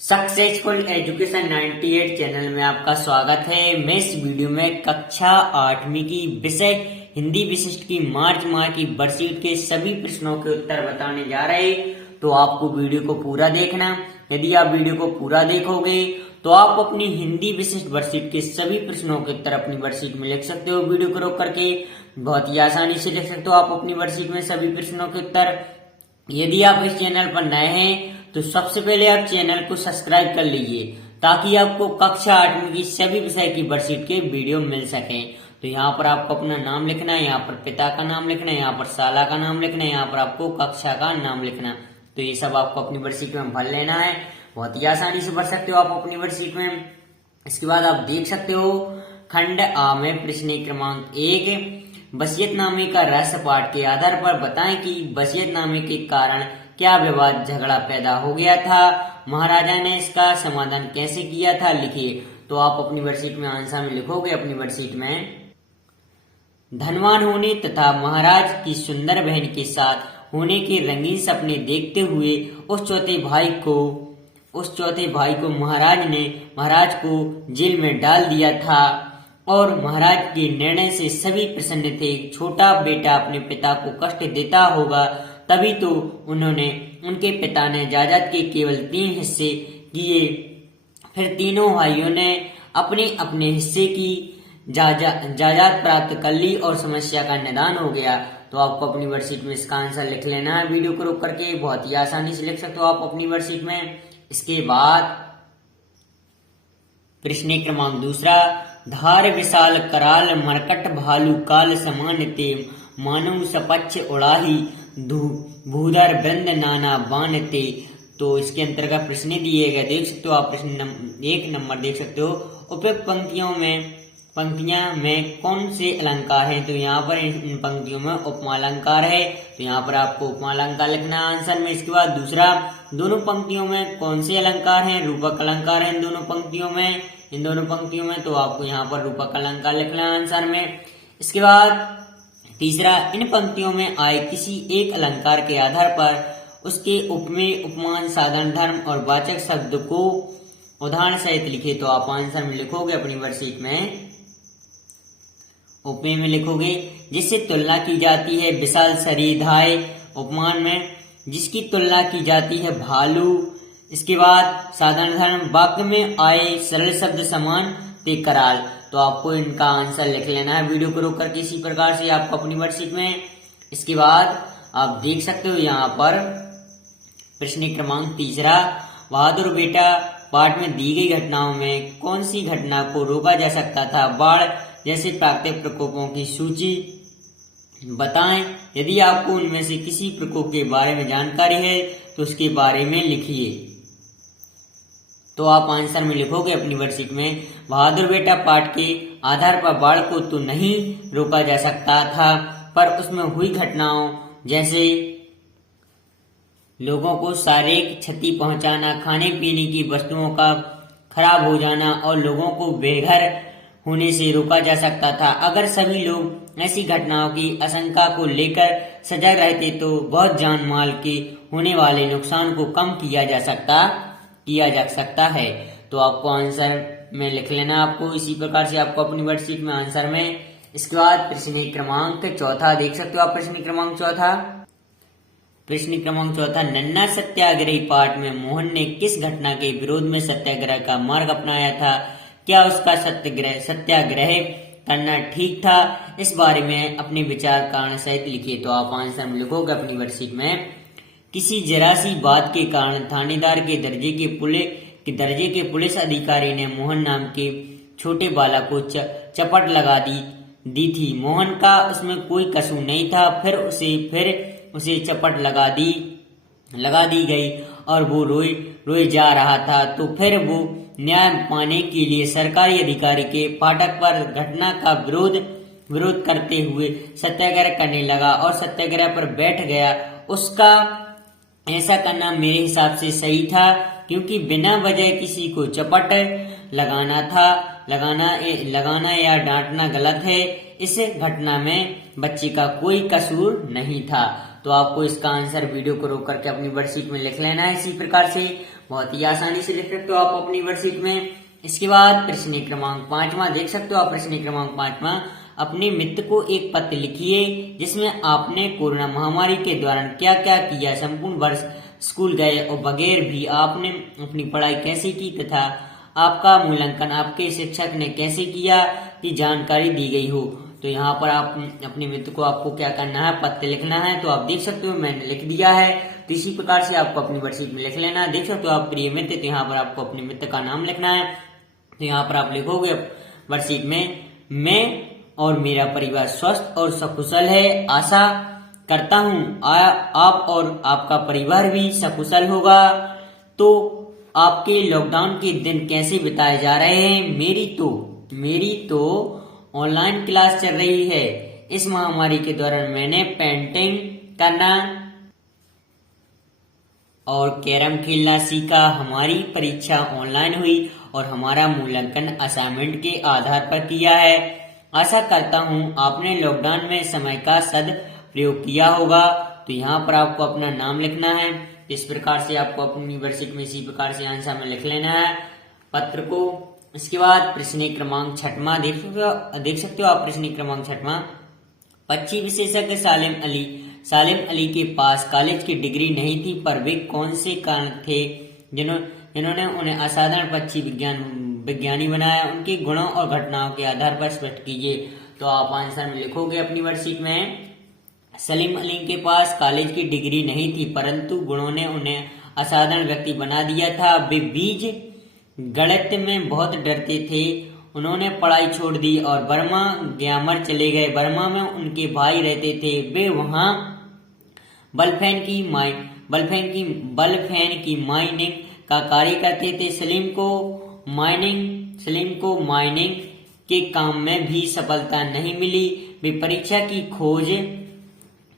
Successful education 98 channel में आपका स्वागत है। मैं इस वीडियो में कक्षा 8वीं की विषय हिंदी विशिष्ट की मार्च माह की वर्कशीट के सभी प्रश्नों के उत्तर बताने जा रहे हैं, तो आपको वीडियो को पूरा देखना। यदि आप वीडियो को पूरा देखोगे तो आप अपनी हिंदी विशिष्ट वर्कशीट के सभी प्रश्नों के उत्तर अपनी वर्कशीट में लिख सकते हो। वीडियो को रोक करके बहुत ही आसानी से लिख सकते हो आप अपनी वर्कशीट में सभी प्रश्नों के उत्तर। यदि आप इस चैनल पर नए हैं तो सबसे पहले आप चैनल को सब्सक्राइब कर लीजिए ताकि आपको कक्षा 8वीं की सभी विषय की वर्कशीट के वीडियो मिल सके। तो यहाँ पर आपको अपना नाम लिखना है, यहाँ पर पिता का नाम लिखना है, यहाँ पर शाला का नाम लिखना है, यहाँ पर आपको कक्षा का नाम लिखना। तो ये सब आपको अपनी वर्कशीट में भर लेना है। बहुत ही आसानी से भर सकते हो आप अपनी वर्कशीट में। इसके बाद आप देख सकते हो खंड आ में प्रश्न क्रमांक 1, वसीयतनामे का रहस्य पाठ के आधार पर बताएं कि वसीयतनामे के कारण क्या विवाद झगड़ा पैदा हो गया था, महाराजा ने इसका समाधान कैसे किया था, लिखिए। तो आप अपनी वर्कशीट में आंसर में लिखोगे अपनी वर्कशीट में, धनवान होने तथा महाराज की सुंदर बहन के साथ होने के रंगीन सपने देखते हुए उस चौथे भाई को महाराज को जेल में डाल दिया था और महाराज के निर्णय से सभी प्रसन्न थे। छोटा बेटा अपने पिता को कष्ट देता होगा, तभी तो उनके पिता ने जायदाद के केवल 3 हिस्से किए। फिर तीनों भाइयों ने अपने अपने हिस्से की जायदाद प्राप्त कर ली और समस्या का निदान हो गया। तो आपको अपनी वर्कशीट में इसका आंसर लिख लेना है। वीडियो को रोक करके बहुत ही आसानी से लिख सकते हो आप अपनी वर्कशीट में। इसके बाद प्रश्न क्रमांक 2, धार विशाल कराल मरकट भालू काल समान ते मानव सपक्ष उड़ाही भूधर वृंद नाना बानते। तो इसके अंतर्गत प्रश्न दिए गए, देख सकते हो आप। प्रश्न 1 नंबर देख सकते हो, उपयुक्त पंक्तियां में कौन से अलंकार हैं। तो यहाँ पर इन पंक्तियों में उपमा अलंकार है, तो यहाँ पर आपको उपमा अलंकार लिखना है आंसर में। इसके बाद दूसरा, दोनों पंक्तियों में कौन से अलंकार हैं, रूपक अलंकार है इन दोनों पंक्तियों में, तो आपको यहाँ पर रूपक अलंकार लिखना है आंसर में। इसके बाद तीसरा, इन पंक्तियों में आए किसी एक अलंकार के आधार पर उसके उपमेय उपमान साधारण धर्म और वाचक शब्द को उदाहरण सहित लिखे। तो आप आंसर में लिखोगे अपनी वर्कशीट में, उपमेय में लिखोगे जिससे तुलना की जाती है विशाल शरीधाय, उपमान में जिसकी तुलना की जाती है भालू। इसके बाद साधारण धर्म, वाक्य में आए सरल शब्द समान ते कराल। तो आपको इनका आंसर लिख लेना है। वीडियो को रोक करके इसी प्रकार से आपको अपनी वर्कशीट में। इसके बाद आप देख सकते हो यहाँ पर प्रश्न क्रमांक 3, बहादुर बेटा पाठ में दी गई घटनाओं में कौन सी घटना को रोका जा सकता था, बाढ़ जैसे प्राकृतिक प्रकोपों की सूची बताएं। यदि आपको उनमें से किसी प्रकोप के बारे में जानकारी है तो उसके बारे में लिखिए। तो आप आंसर में लिखोगे अपनी वर्कशीट में, बहादुर बेटा पाठ के आधार पर बाढ़ को तो नहीं रोका जा सकता था, पर उसमें हुई घटनाओं जैसे लोगों को शारीरिक क्षति पहुंचाना, खाने पीने की वस्तुओं का खराब हो जाना और लोगों को बेघर होने से रोका जा सकता था। अगर सभी लोग ऐसी घटनाओं की आशंका को लेकर सजग रहते तो बहुत जान माल के होने वाले नुकसान को कम किया जा सकता है। तो आपको आंसर में लिख लेना आपको इसी प्रकार से आपको अपनी वर्कशीट में आंसर में। इसके बाद प्रश्न क्रमांक 4 देख सकते हो आप। प्रश्न क्रमांक 4, नन्ना सत्याग्रही पाठ में मोहन ने किस घटना के विरोध में सत्याग्रह का मार्ग अपनाया था, क्या उसका सत्याग्रह करना ठीक था, इस बारे में अपने विचार कारण सहित लिखिए। तो आप आंसर में लिखोगे अपनी वर्कशीट में, किसी जरा सी बात के कारण थानेदार के दर्जे के पुलिस अधिकारी ने मोहन नाम के छोटे बालक को चपट लगा दी थी। मोहन का उसमें कोई कसूर नहीं था, फिर उसे चपट लगा दी गई और वो रोए जा रहा था। तो फिर वो न्याय पाने के लिए सरकारी अधिकारी के फाटक पर घटना का विरोध करते हुए सत्याग्रह करने लगा और सत्याग्रह पर बैठ गया। उसका ऐसा करना मेरे हिसाब से सही था, क्योंकि बिना वजह किसी को चपट लगाना या डांटना गलत है। इस घटना में बच्चे का कोई कसूर नहीं था। तो आपको इसका आंसर वीडियो को रोक करके अपनी वर्कशीट में लिख लेना है इसी प्रकार से। बहुत ही आसानी से लिख सकते हो आप अपनी वर्कशीट में। इसके बाद प्रश्न क्रमांक 5वां देख सकते हो आप। प्रश्न क्रमांक 5वां, अपने मित्र को एक पत्र लिखिए जिसमें आपने कोरोना महामारी के दौरान क्या क्या किया, संपूर्ण वर्ष स्कूल गए और बगैर भी आपने अपनी पढ़ाई कैसे की तथा आपका मूल्यांकन आपके शिक्षक ने कैसे किया की जानकारी दी गई हो। तो यहाँ पर आप अपने मित्र को आपको क्या करना है, पत्र लिखना है। तो आप देख सकते हो मैंने लिख दिया है। तो इसी प्रकार से आपको अपनी वर्कशीट में लिख लेना है। देख सकते हो आप प्रिय मित्र, तो यहाँ पर आपको अपने मित्र का नाम लिखना है। तो यहाँ पर आप लिखोगे वर्कशीट में, मैं और मेरा परिवार स्वस्थ और सकुशल है, आशा करता हूँ आप और आपका परिवार भी सकुशल होगा। तो आपके लॉकडाउन के दिन कैसे बिताए जा रहे हैं? मेरी तो ऑनलाइन क्लास चल रही है। इस महामारी के दौरान मैंने पेंटिंग करना और कैरम खेलना सीखा। हमारी परीक्षा ऑनलाइन हुई और हमारा मूल्यांकन असाइनमेंट के आधार पर किया है। आशा करता हूँ आपने लॉकडाउन में समय का सदप्रयोग किया होगा। तो यहाँ पर आपको अपना नाम लिखना है। इस प्रकार से आपको अपनी वर्कशीट में इसी प्रकार से आंसर में लिख लेना है पत्र को। इसके बाद प्रश्न क्रमांक 6वां देख सकते हो आप। प्रश्न क्रमांक 6वां, पक्षी विशेषज्ञ सालिम अली के पास कॉलेज की डिग्री नहीं थी, पर वे कौन से कारण थे जिन्होंने उन्हें असाधारण पक्षी विज्ञानी बनाया? उनके गुणों और घटनाओं के आधार पर स्पष्ट कीजिए। तो आप आंसर में लिखोगे अपनी वर्कशीट में, सलीम अली के पास कॉलेज की डिग्री नहीं थी परंतु गुणों ने उन्हें असाधारण व्यक्ति बना दिया था। वे बीज गणित में बहुत डरते थे। उन्होंने पढ़ाई छोड़ दी और बर्मा ग्यामर चले गए। बर्मा में उनके भाई रहते थे। वे वहां बल्बफैन की माइनिंग का कार्य करते थे। सलीम को माइनिंग के काम में भी सफलता नहीं मिली। वे परीक्षा की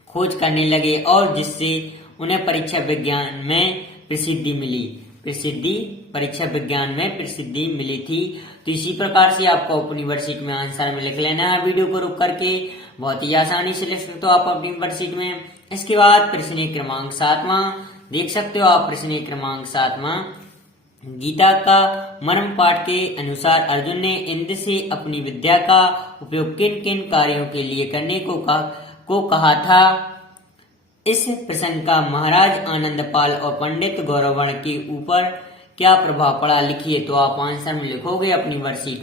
खोज करने लगे और जिससे उन्हें परीक्षा विज्ञान में प्रसिद्धि मिली थी। तो इसी प्रकार से आपको अपनी वर्कशीट में आंसर में लिख लेना है। वीडियो को रुक करके बहुत ही आसानी से लिख सकते हो आप अपनी वर्कशीट में। इसके बाद प्रश्न क्रमांक 7वां देख सकते हो आप। प्रश्न क्रमांक 7वां, गीता का मर्म पाठ के अनुसार अर्जुन ने इंद्र से अपनी विद्या का उपयोग किन किन कार्यों के लिए करने को कहा था? इस प्रसंग का महाराज आनंदपाल और पंडित गौरवर्ण के ऊपर क्या प्रभाव पड़ा, लिखिए। तो आप आंसर में लिखोगे अपनी वर्कशीट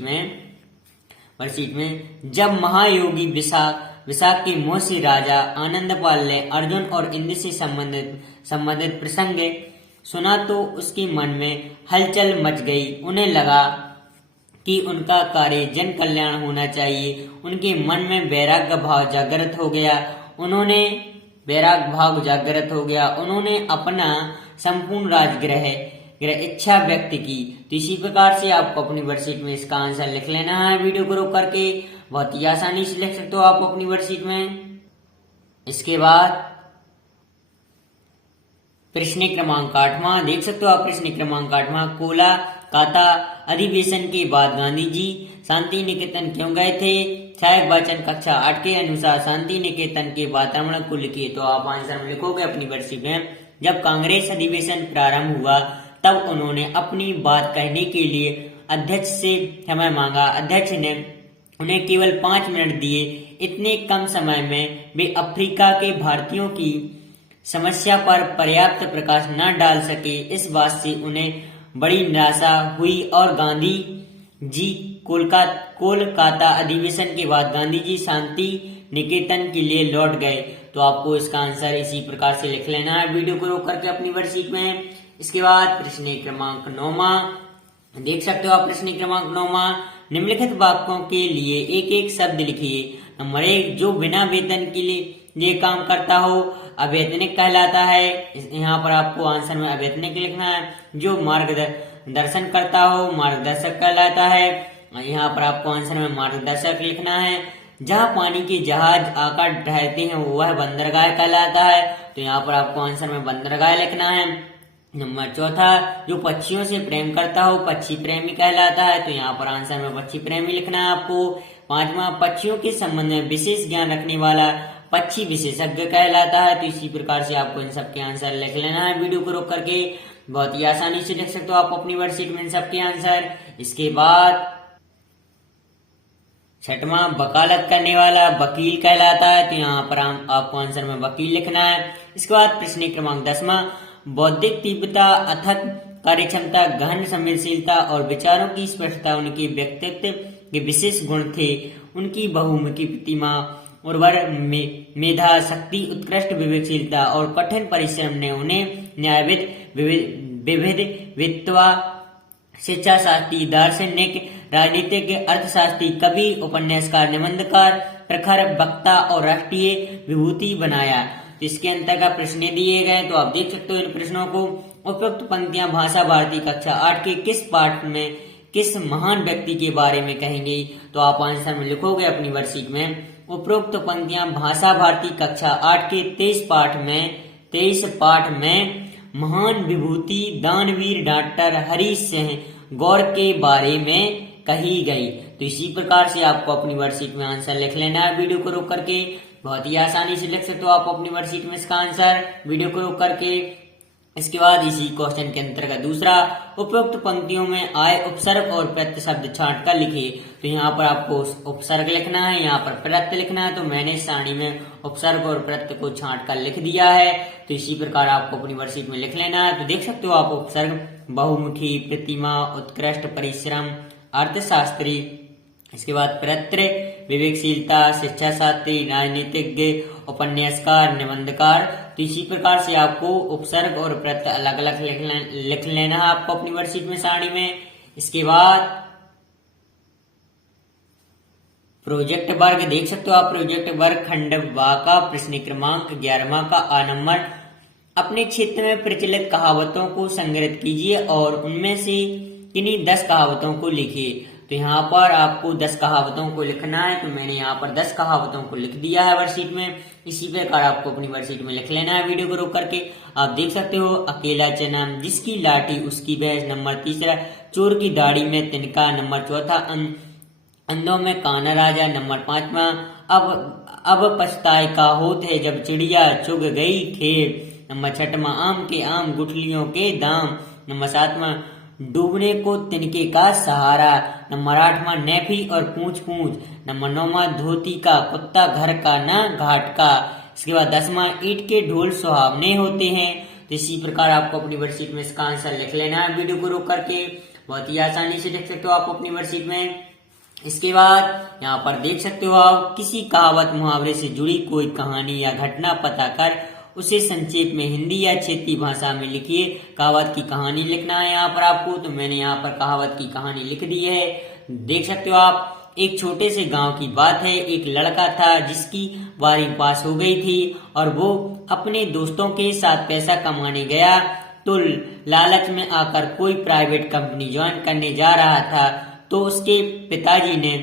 में, जब महायोगी विशाख के मुंह से राजा आनंदपाल ने अर्जुन और इंद्र से संबंधित प्रसंग सुना तो उसके मन में हलचल मच गई। उन्हें लगा कि उनका कार्य जन कल्याण होना चाहिए। उनके मन में वैराग्य भाव जागृत हो गया। उन्होंने अपना संपूर्ण राजगृह इच्छा व्यक्त की। तो इसी प्रकार से आपको अपनी वर्कशीट में इसका आंसर लिख लेना है। वीडियो को रोक करके बहुत ही आसानी से लिख सकते हो आप अपनी वर्कशीट में। इसके बाद प्रश्न क्रमांक 8वां देख सकते हो आप। प्रश्न क्रमांक 8वां, कोलकाता अधिवेशन के बाद गांधी जी शांति निकेतन क्यों गए थे? सहायक वाचन कक्षा 8 के अनुसार शांति निकेतन के वातावरण को लिखिए। तो आप आंसर में लिखोगे अपनी वर्कशीट में, जब कांग्रेस अधिवेशन प्रारंभ हुआ तब उन्होंने अपनी बात कहने के लिए अध्यक्ष से समय मांगा। अध्यक्ष ने उन्हें केवल 5 मिनट दिए। इतने कम समय में वे अफ्रीका के भारतीयों की समस्या पर पर्याप्त प्रकाश न डाल सके। इस बात से उन्हें बड़ी निराशा हुई और गांधी जी कोलकाता अधिवेशन के बाद गांधी जी शांति निकेतन के लिए लौट गए। तो आपको इसका आंसर इसी प्रकार से लिख लेना है। वीडियो को रोक करके अपनी वर्कशीट में। इसके बाद प्रश्न क्रमांक 9वां देख सकते हो आप। प्रश्न क्रमांक 9वां, निम्नलिखित वाक्यों के लिए एक एक शब्द लिखिए। नंबर 1, जो बिना वेतन के लिए काम करता हो अवैतनिक कहलाता है। यहाँ पर आपको आंसर में अवैतनिक लिखना है। जो मार्गदर्शन करता हो मार्गदर्शक कहलाता है। यहाँ पर आपको आंसर में मार्गदर्शक लिखना है। जहाँ पानी के जहाज आकर ठहरते हैं वह बंदरगाह कहलाता है। तो यहाँ पर आपको आंसर में बंदरगाह लिखना है। नंबर 4, जो पक्षियों से प्रेम करता हो पक्षी प्रेमी कहलाता है। तो यहाँ पर आंसर में पक्षी प्रेमी लिखना है आपको। 5वां, पक्षियों के संबंध में विशेष ज्ञान रखने वाला पक्षी विशेषज्ञ कहलाता है। तो इसी प्रकार से आपको इन सबके आंसर लिख लेना है। वीडियो को रोक करके बहुत ही आसानी से लिख सकते हो आप अपनी वर्कशीट में इन सबके आंसर। इसके बाद छठवां, वकालत करने वाला वकील कहलाता है, तो यहाँ पर आपको आंसर में वकील लिखना है। इसके बाद प्रश्न क्रमांक 10वां, बौद्धिक तीव्रता, अथक कार्यक्षमता, गहन संवेदनशीलता और विचारों की स्पष्टता उनके व्यक्तित्व के विशेष गुण थे। उनकी बहुमुखी प्रतिमा, उर्वर मेधा शक्ति, उत्कृष्ट विवेकशीलता और कठिन परिश्रम ने उन्हें न्यायविद, विद्वा, शिक्षा शास्त्री, दार्शनिक, राजनीतिक, अर्थशास्त्री, कवि, उपन्यासकार, निबंधकार, प्रखर वक्ता और राष्ट्रीय विभूति बनाया। तो इसके अंतर का प्रश्न दिए गए, तो आप देख सकते हो इन प्रश्नों को। उपयुक्त पंक्तियां भाषा भारती कक्षा 8 के किस पाठ में किस महान व्यक्ति के बारे में कहेंगे, तो आप आंसर में लिखोगे अपनी वर्कशीट में। उपरोक्त पंक्तियां भाषा भारती कक्षा 8 के 23 पाठ में महान विभूति दानवीर डॉक्टर हरीश सिंह गौर के बारे में कही गई। तो इसी प्रकार से आपको अपनी वर्कशीट में आंसर लिख लेना है वीडियो को रोक करके। बहुत ही आसानी से लिख सकते हो आप अपनी वर्कशीट में इसका आंसर वीडियो को रोक करके। इसके बाद इसी क्वेश्चन के अंतर्गत दूसरा, उपयुक्त पंक्तियों में आए उपसर्ग और प्रत्यय शब्द छांट कर लिखे। तो यहाँ पर आपको उपसर्ग लिखना है, यहाँ पर प्रत्यय लिखना है। तो मैंने सारणी में उपसर्ग और प्रत्यय को छांट कर लिख दिया है। तो इसी प्रकार आपको अपनी वर्कशीट में लिख लेना है। तो देख सकते हो आप उपसर्ग बहुमुखी, प्रतिमा, उत्कृष्ट परिश्रम, अर्थशास्त्री। इसके बाद प्रत्यय विवेकशीलता, शिक्षा शास्त्री, राजनीतिज्ञ, उपन्यासकार, निबंधकार। तो इसी प्रकार से आपको उपसर्ग और प्रत्यय अलग अलग लिख लेना है आपको अपनी वर्कशीट में सारणी में। इसके बाद प्रोजेक्ट वर्ग देख सकते हो आप। प्रोजेक्ट वर्ग खंड वा का प्रश्न क्रमांक 11वां का आ नंबर, अपने क्षेत्र में प्रचलित कहावतों को संग्रहित कीजिए और उनमें से किन्हीं 10 कहावतों को लिखिए। तो यहाँ पर आपको 10 कहावतों को लिखना है। तो मैंने यहाँ पर 10 कहावतों को लिख दिया है वर्कशीट में। इसी प्रकार आपको अपनी वर्कशीट में लिख लेना है वीडियो को रोक करके। आप देख सकते हो, अकेला चना, जिसकी लाठी उसकी भैंस, नंबर 3, चोर की दाढ़ी में तिनका, नंबर 4, अंधों में काना राजा, नंबर 5, अब पछताए का होत है जब चिड़िया चुग गई खेत, नंबर 6, आम के आम गुठलियों के दाम, नंबर 7, डूबने को तिनके का सहारा, नंबर 8, नेफी और पूछ पूछ, नंबर 9, धोती का कुत्ता घर का न घाट का। इसके बाद 10वां, ईंट के ढोल सुहावने होते हैं। तो इसी प्रकार आपको अपनी वर्कशीट में इसका आंसर लिख लेना है वीडियो को रोक करके। बहुत ही आसानी से लिख सकते हो आप अपनी वर्कशीट में। इसके बाद यहाँ पर देख सकते हो आप, किसी कहावत मुहावरे से जुड़ी कोई कहानी या घटना पता कर उसे संक्षेप में हिंदी या क्षेत्रीय भाषा में लिखिए। कहावत की कहानी लिखना है यहाँ पर आपको। तो मैंने यहाँ पर कहावत की कहानी लिख दी है, देख सकते हो आप। एक छोटे से गांव की बात है। एक लड़का था जिसकी 12वीं पास हो गई थी और वो अपने दोस्तों के साथ पैसा कमाने गया। तो लालच में आकर कोई प्राइवेट कंपनी ज्वाइन करने जा रहा था। तो उसके पिताजी ने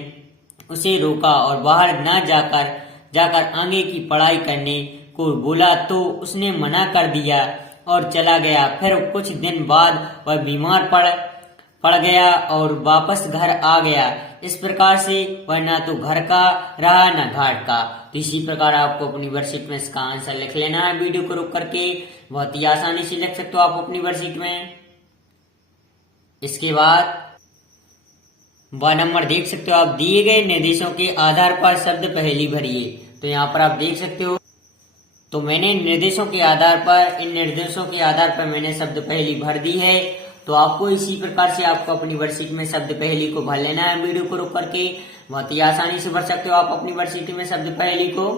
उसे रोका और बाहर न जाकर आगे की पढ़ाई करने को बोला। तो उसने मना कर दिया और चला गया। फिर कुछ दिन बाद वह बीमार पड़ गया और वापस घर आ गया। इस प्रकार से वह ना तो घर का रहा न घाट का। तो इसी प्रकार आपको अपनी वर्कशीट में इसका आंसर लिख लेना है वीडियो को रोक करके। बहुत ही आसानी से लिख सकते हो आप अपनी वर्कशीट में। इसके बाद वह नंबर देख सकते हो आप, दिए गए निर्देशों के आधार पर शब्द पहेली भरिए। तो यहाँ पर आप देख सकते हो, तो मैंने इन निर्देशों के आधार पर मैंने शब्द पहेली भर दी है। तो आपको इसी प्रकार से आपको अपनी वर्कशीट में शब्द पहेली को भर लेना है वीडियो को रोक करके। बहुत ही आसानी से भर सकते हो आप अपनी वर्कशीट में शब्द पहेली को।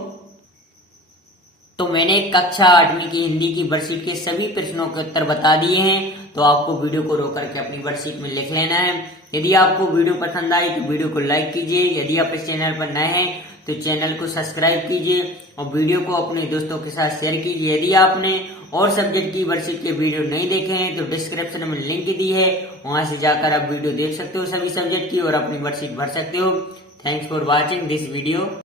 तो मैंने कक्षा 8वीं की हिंदी की वर्कशीट के सभी प्रश्नों के उत्तर बता दिए हैं। तो आपको वीडियो को रोक करके अपनी वर्कशीट में लिख लेना है। यदि आपको वीडियो पसंद आई तो वीडियो को लाइक कीजिए। यदि आप इस चैनल पर नए हैं तो चैनल को सब्सक्राइब कीजिए और वीडियो को अपने दोस्तों के साथ शेयर कीजिए। यदि आपने और सब्जेक्ट की वर्कशीट के वीडियो नहीं देखे हैं तो डिस्क्रिप्शन में लिंक दी है, वहां से जाकर आप वीडियो देख सकते हो सभी सब्जेक्ट की और अपनी वर्कशीट भर सकते हो। Thanks for watching this video.